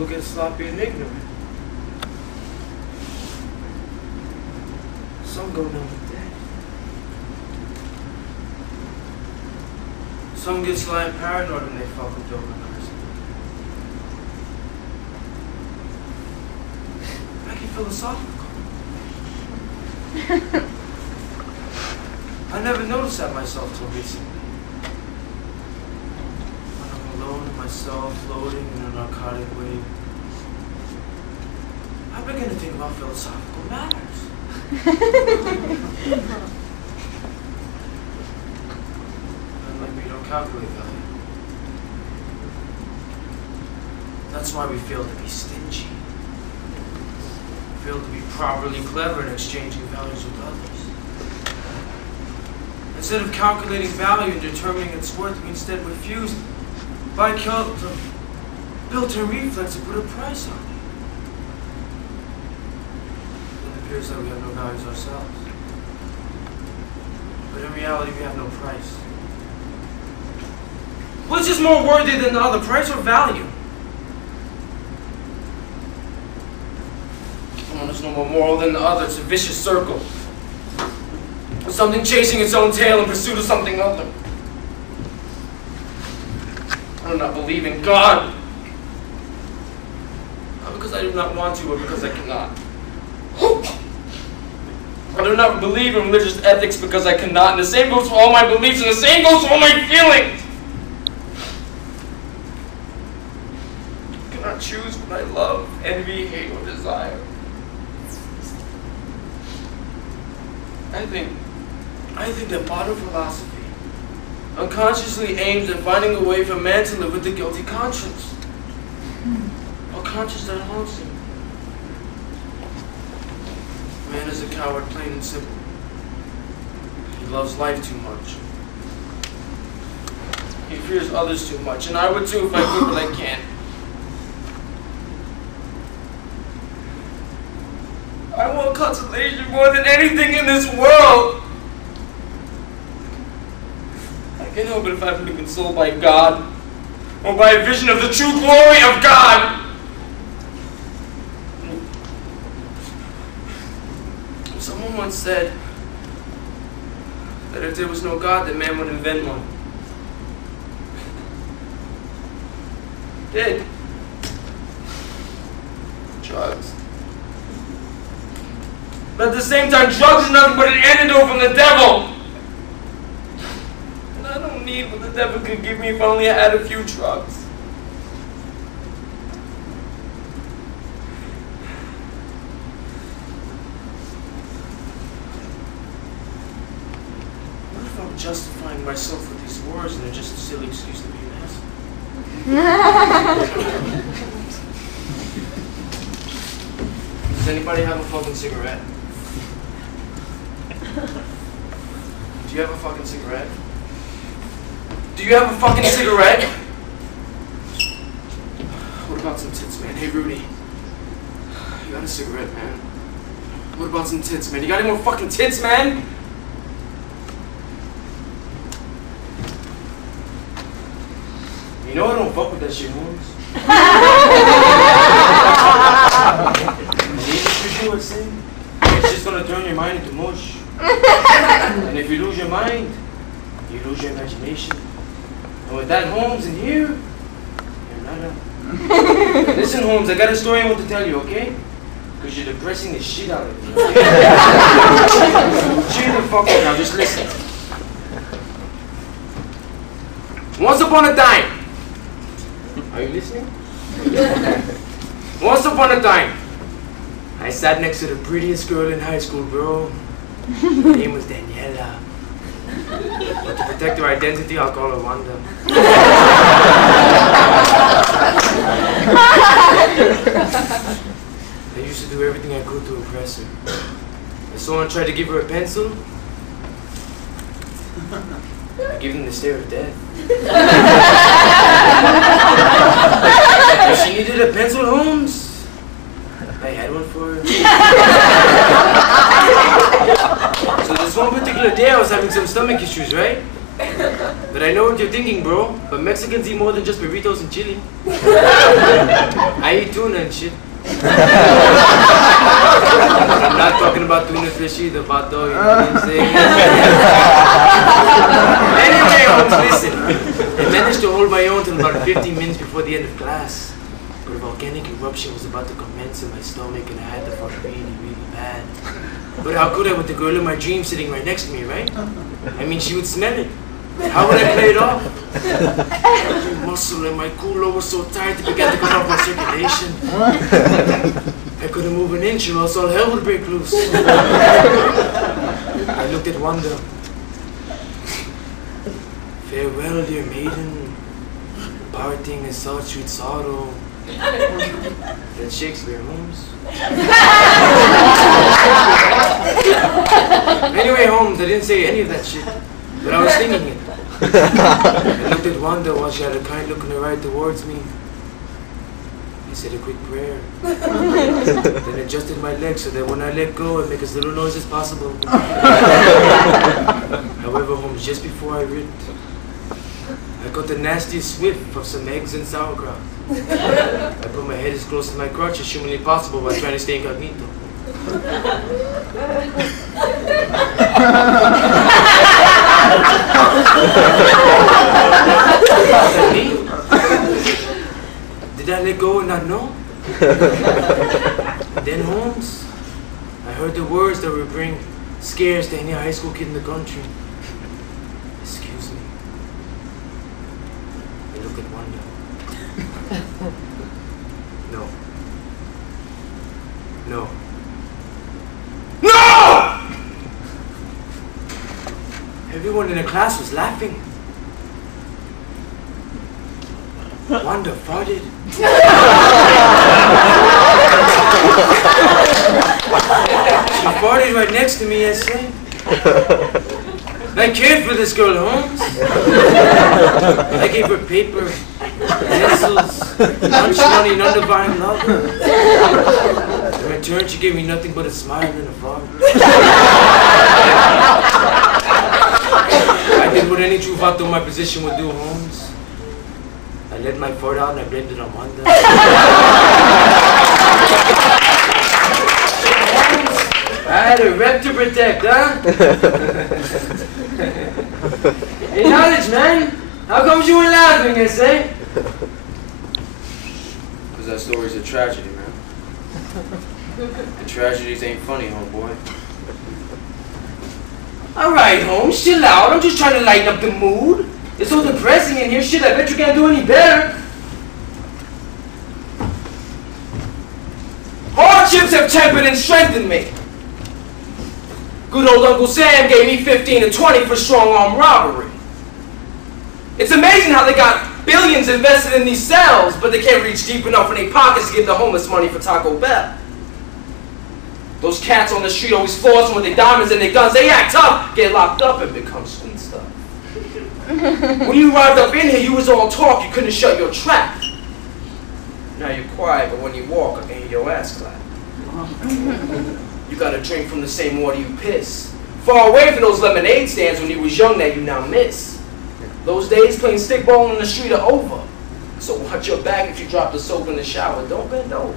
people get sloppy and ignorant. Some go down dead. Some get sly and paranoid when they fuck with dope and others. I get philosophical. I never noticed that myself till recently. When I'm alone in myself, floating in a narcotic wave, I begin to think about philosophical matters. And like we don't calculate value. That's why we fail to be stingy. We fail to be properly clever in exchanging values with others. Instead of calculating value and determining its worth, we instead refuse by built-in reflex to put a price on it. It appears that we have no values ourselves. But in reality, we have no price. Which is more worthy than the other, price or value? One is no more moral than the other. It's a vicious circle. Something chasing its own tail in pursuit of something other. I do not believe in God. Not because I do not want to, but because I cannot. I do not believe in religious ethics because I cannot. And the same goes for all my beliefs, and the same goes for all my feelings. I cannot choose what I love, envy, hate, or desire. I think that modern philosophy unconsciously aims at finding a way for man to live with a guilty conscience. A conscience that haunts him. Man is a coward, plain and simple. He loves life too much. He fears others too much, and I would too if I could, but I can't. I want consolation more than anything in this world. I can't help it if I haven't been consoled by God, or by a vision of the true glory of God. Someone once said that if there was no God, then man would invent one. Did. Drugs. But at the same time, drugs are nothing but an antidote from the devil. And I don't need what the devil could give me if only I had a few drugs. What if I'm justifying myself with these words and they're just a silly excuse to be an asshole? Does anybody have a fucking cigarette? Do you have a fucking cigarette? Do you have a fucking cigarette? What about some tits, man? Hey, Rudy. You got a cigarette, man? What about some tits, man? You got any more fucking tits, man? You know I don't fuck with that shit, Holmes. It's just gonna turn your mind into mush. And if you lose your mind, you lose your imagination. And with that, Holmes, in here, you're not up. Listen, Holmes, I got a story I want to tell you, okay? Because you're depressing the shit out of me. Okay? Cheer the fuck up now, just listen. Once upon a time. Are you listening? Once upon a time, I sat next to the prettiest girl in high school, bro. Her name was Daniela. But to protect her identity, I'll call her Wanda. I used to do everything I could to impress her. If someone tried to give her a pencil, I give them the stare of death. If she needed a pencil, Holmes, I had one for her. So this one particular day, I was having some stomach issues, right? But I know what you're thinking, bro. But Mexicans eat more than just burritos and chili. I eat tuna and shit. I'm not talking about tuna fish either, Vato. You know what I'm saying? Anyway, Holmes, listen. I managed to hold my own till about 15 minutes before the end of class. But a volcanic eruption was about to commence in my stomach and I had to fart really, really bad. But how could I with the girl in my dream sitting right next to me, right? I mean, she would smell it. How would I play it off? Every muscle in my culo was so tight it began to cut off my circulation. I couldn't move an inch or else all hell would break loose. I looked at Wanda. Farewell, dear maiden, parting is such sweet sorrow. That's Shakespeare, Holmes. Anyway, Holmes, I didn't say any of that shit, but I was thinking it. I looked at Wanda while she had a kind look in her eye towards me. I said a quick prayer. Then adjusted my legs so that when I let go, I'd make as little noise as possible. However, Holmes, just before I ripped, I got the nastiest whiff of some eggs and sauerkraut. I put my head as close to my crotch as humanly possible while trying to stay incognito. Was that me? Did I let go and not know? Then, Holmes, I heard the words that would bring scares to any high school kid in the country. Excuse me. I look at Wanda. No. No. No! Everyone in the class was laughing. Wanda farted. She farted right next to me, I said. I cared for this girl, Holmes. I gave her paper, pencils, lunch money, and undivided love. In return, she gave me nothing but a smile and a fart. I did what any true vato in my position would do, Holmes. I let my fart out and I blamed it on Wanda. I had a rep to protect, huh? Hey, knowledge, man. How come you were laughing, I say? Because that story's a tragedy, man. And tragedies ain't funny, homeboy. All right, Holmes, chill out. I'm just trying to lighten up the mood. It's so depressing in here. Shit, I bet you can't do any better. Hardships have tempered and strengthened me. Good old Uncle Sam gave me 15 and 20 for strong-arm robbery. It's amazing how they got billions invested in these cells, but they can't reach deep enough in their pockets to give the homeless money for Taco Bell. Those cats on the street always flossing with their diamonds and their guns. They act tough, get locked up, and become sweet stuff. When you arrived up in here, you was all talk. You couldn't shut your trap. Now you're quiet, but when you walk, I can hear your ass clap. You gotta drink from the same water you piss. Far away from those lemonade stands when you was young that you now miss. Those days playing stickball on the street are over. So watch your back if you drop the soap in the shower. Don't bend over.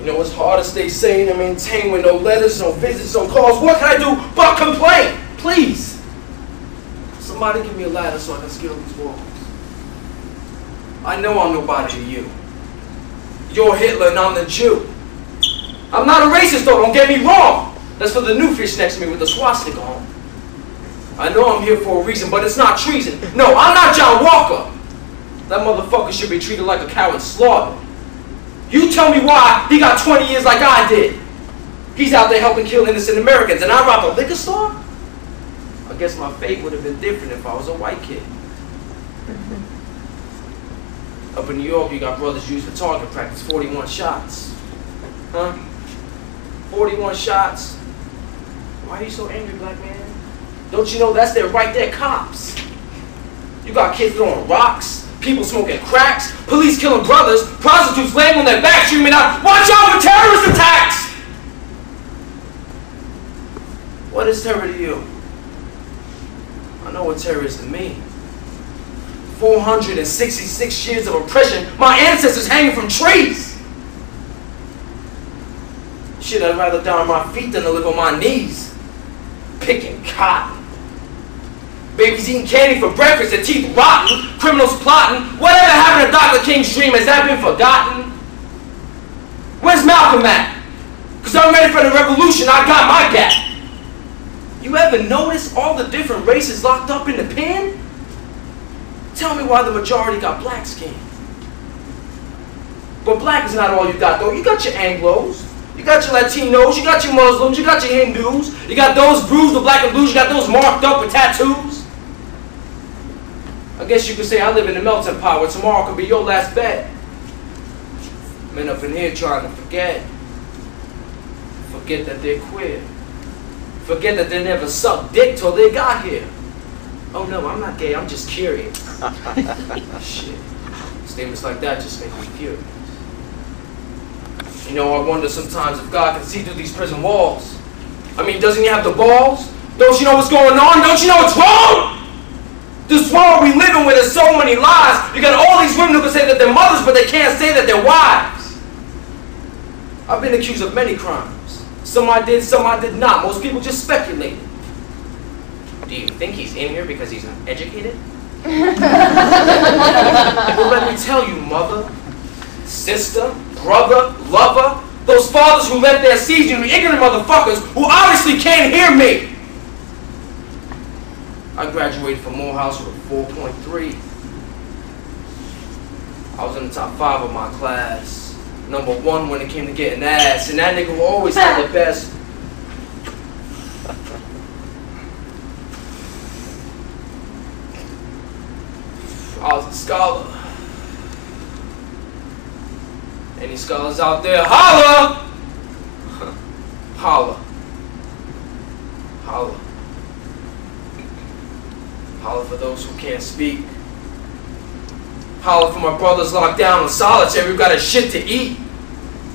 You know, it's hard to stay sane and maintain with no letters, no visits, no calls. What can I do but complain? Please. Somebody give me a ladder so I can scale these walls. I know I'm nobody to you. You're Hitler and I'm the Jew. I'm not a racist though, don't get me wrong. That's for the new fish next to me with the swastika on. I know I'm here for a reason, but it's not treason. No, I'm not John Walker. That motherfucker should be treated like a cow and slaughtered. You tell me why he got 20 years like I did. He's out there helping kill innocent Americans and I robbed a liquor store? I guess my fate would have been different if I was a white kid. Up in New York, you got brothers used for target practice, 41 shots. Huh? 41 shots? Why are you so angry, black man? Don't you know that's their right there, cops? You got kids throwing rocks, people smoking cracks, police killing brothers, prostitutes laying on their back screaming out, "Watch out for terrorist attacks!" What is terror to you? I know what terror is to me. 466 years of oppression, my ancestors hanging from trees. Shit, I'd rather die on my feet than to live on my knees. Picking cotton. Babies eating candy for breakfast, their teeth rotten, criminals plotting. Whatever happened to Dr. King's dream? Has that been forgotten? Where's Malcolm at? Because I'm ready for the revolution, I got my gap. You ever notice all the different races locked up in the pen? Tell me why the majority got black skin. But black is not all you got though. You got your Anglos, you got your Latinos, you got your Muslims, you got your Hindus, you got those bruised with black and blues, you got those marked up with tattoos. I guess you could say I live in a melting pot where tomorrow could be your last bet. Men up in here trying to forget. Forget that they're queer. Forget that they never sucked dick till they got here. Oh no, I'm not gay, I'm just curious. Shit. Statements like that just make me furious. You know, I wonder sometimes if God can see through these prison walls. I mean, doesn't he have the balls? Don't you know what's going on? Don't you know what's wrong? This world we live in where there's so many lies. You got all these women who can say that they're mothers, but they can't say that they're wives. I've been accused of many crimes. Some I did, some I did not. Most people just speculated. Do you think he's in here because he's uneducated? Well, let me tell you, mother, sister, brother, lover, those fathers who left their seeds, you ignorant motherfuckers who obviously can't hear me. I graduated from Morehouse with a 4.3. I was in the top 5 of my class. Number 1 when it came to getting ass. And that nigga who always had the best. I was a scholar. Any scholars out there, holla! Holla. Holla. Holla for those who can't speak. Holla for my brothers locked down in solitary who got a shit to eat.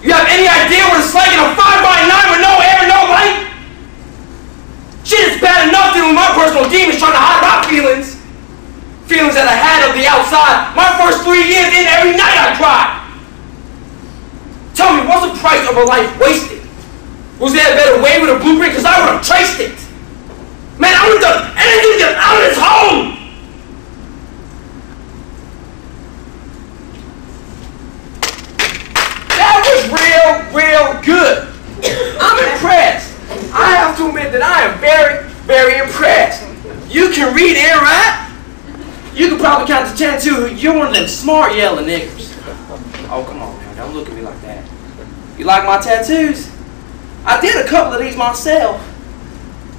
You have any idea what it's like in a 5x9 with no air and no light? Shit is bad enough dealing with my personal demons trying to hide my feelings. Feelings that I had of the outside. My first 3 years in, every night I cried. Tell me, what's the price of a life wasted? Was there a better way with a blueprint? Because I would have traced it. Man, I would have done anything to get out of this home. That was real good. I'm impressed. I have to admit that I am very impressed. You can read and write. You can probably count to 10 too. You're one of them smart yelling niggers. Oh, come on now. Don't look at me like that. You like my tattoos? I did a couple of these myself.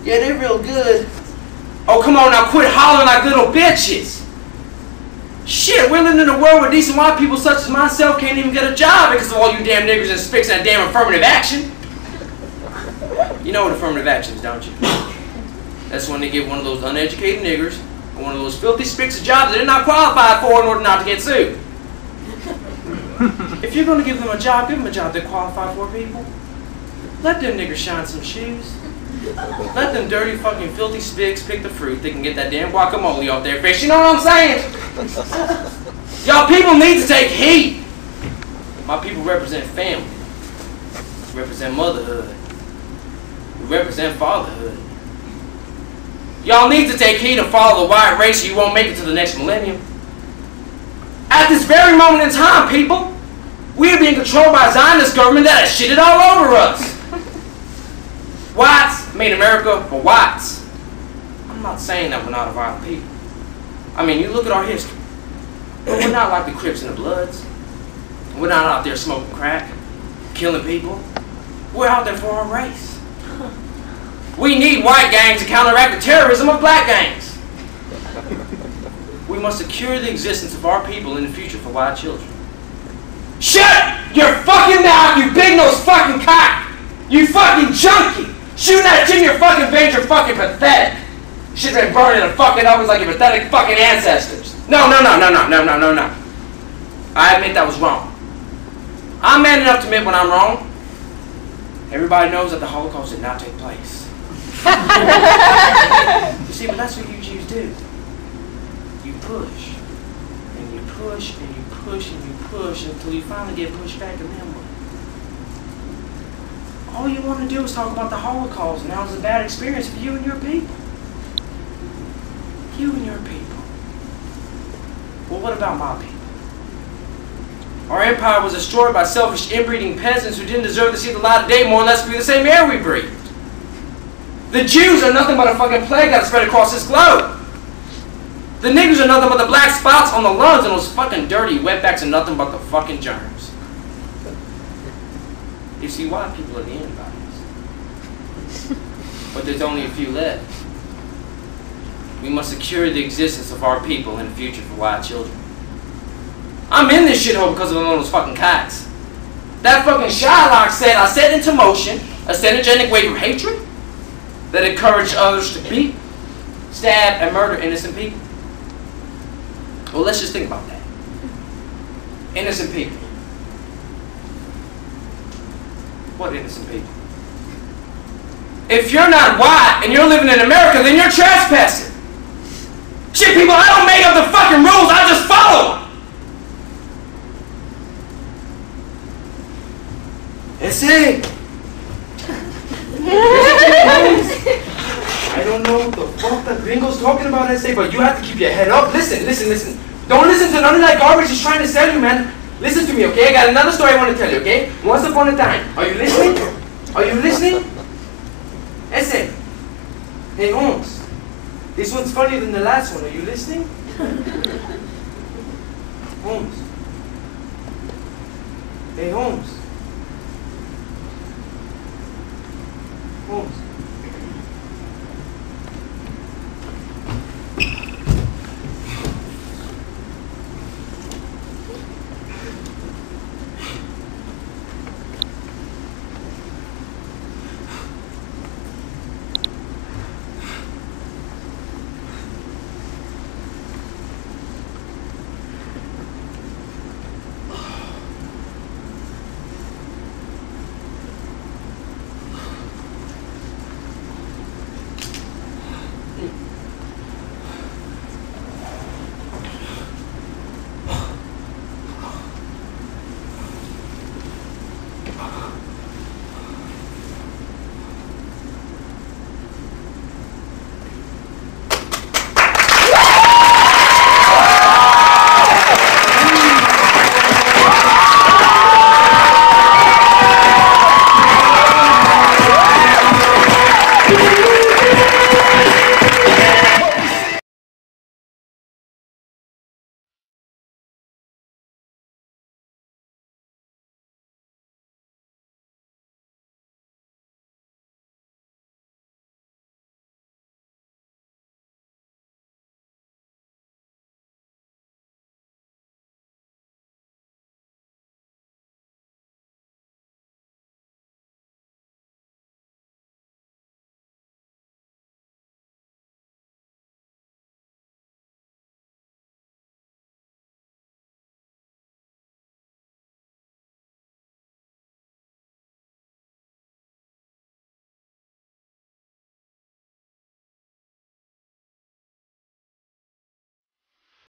Yeah, they're real good. Oh, come on now. Quit hollering like little bitches. Shit, we're living in a world where decent white people such as myself can't even get a job because of all you damn niggers and spics and damn affirmative action. You know what affirmative action is, don't you? That's when they give one of those uneducated niggers or one of those filthy spics a job that they're not qualified for in order not to get sued. If you're going to give them a job they're qualified for, people. Let them niggers shine some shoes. Let them dirty fucking filthy spics pick the fruit. They can get that damn guacamole off their face. You know what I'm saying? Y'all people need to take heed. My people represent family. Represent motherhood. We represent fatherhood. Y'all need to take heed and follow the white race or you won't make it to the next millennium. At this very moment in time, people, we are being controlled by a Zionist government that has shitted all over us. Whites made America for whites. I'm not saying that we're not a violent people. I mean, you look at our history. But we're not like the Crips and the Bloods. We're not out there smoking crack, killing people. We're out there for our race. We need white gangs to counteract the terrorism of black gangs. We must secure the existence of our people in the future for white children. Shut your fucking mouth, you big-nosed fucking cock! You fucking junkie! Shooting that shit in your fucking veins, you're fucking pathetic. Shit's been burning in the fucking ovens like your pathetic fucking ancestors. No. I admit that was wrong. I'm man enough to admit when I'm wrong. Everybody knows that the Holocaust did not take place. You see, See, but that's what you Jews do. You push. And you push and you push and you push until you finally get pushed back, and then what? All you want to do is talk about the Holocaust and how it was a bad experience for you and your people. You and your people. Well, what about my people? Our empire was destroyed by selfish inbreeding peasants who didn't deserve to see the light of day, more or less breathe the same air we breathed. The Jews are nothing but a fucking plague that spread across this globe. The niggers are nothing but the black spots on the lungs, and those fucking dirty wetbacks are nothing but the fucking germs. You see, white people are the antibodies. But there's only a few left. We must secure the existence of our people and the future for white children. I'm in this shithole because of one of those fucking cats. That fucking Shylock said I set into motion a synergetic wave of hatred that encouraged others to beat, stab, and murder innocent people. Well, let's just think about that. Innocent people. What innocent people? If you're not white and you're living in America, then you're trespassing. Shit, people, I don't make up the fucking rules, I just follow them. That's it. I don't know what the fuck that gringo's talking about, I say, but you have to keep your head up. Listen. Don't listen to none of that garbage he's trying to sell you, man. Listen to me, okay? I got another story I want to tell you, okay? Once upon a time. Are you listening? Are you listening? Ese. Hey, Holmes. This one's funnier than the last one. Are you listening? Holmes. Hey, Holmes. Holmes.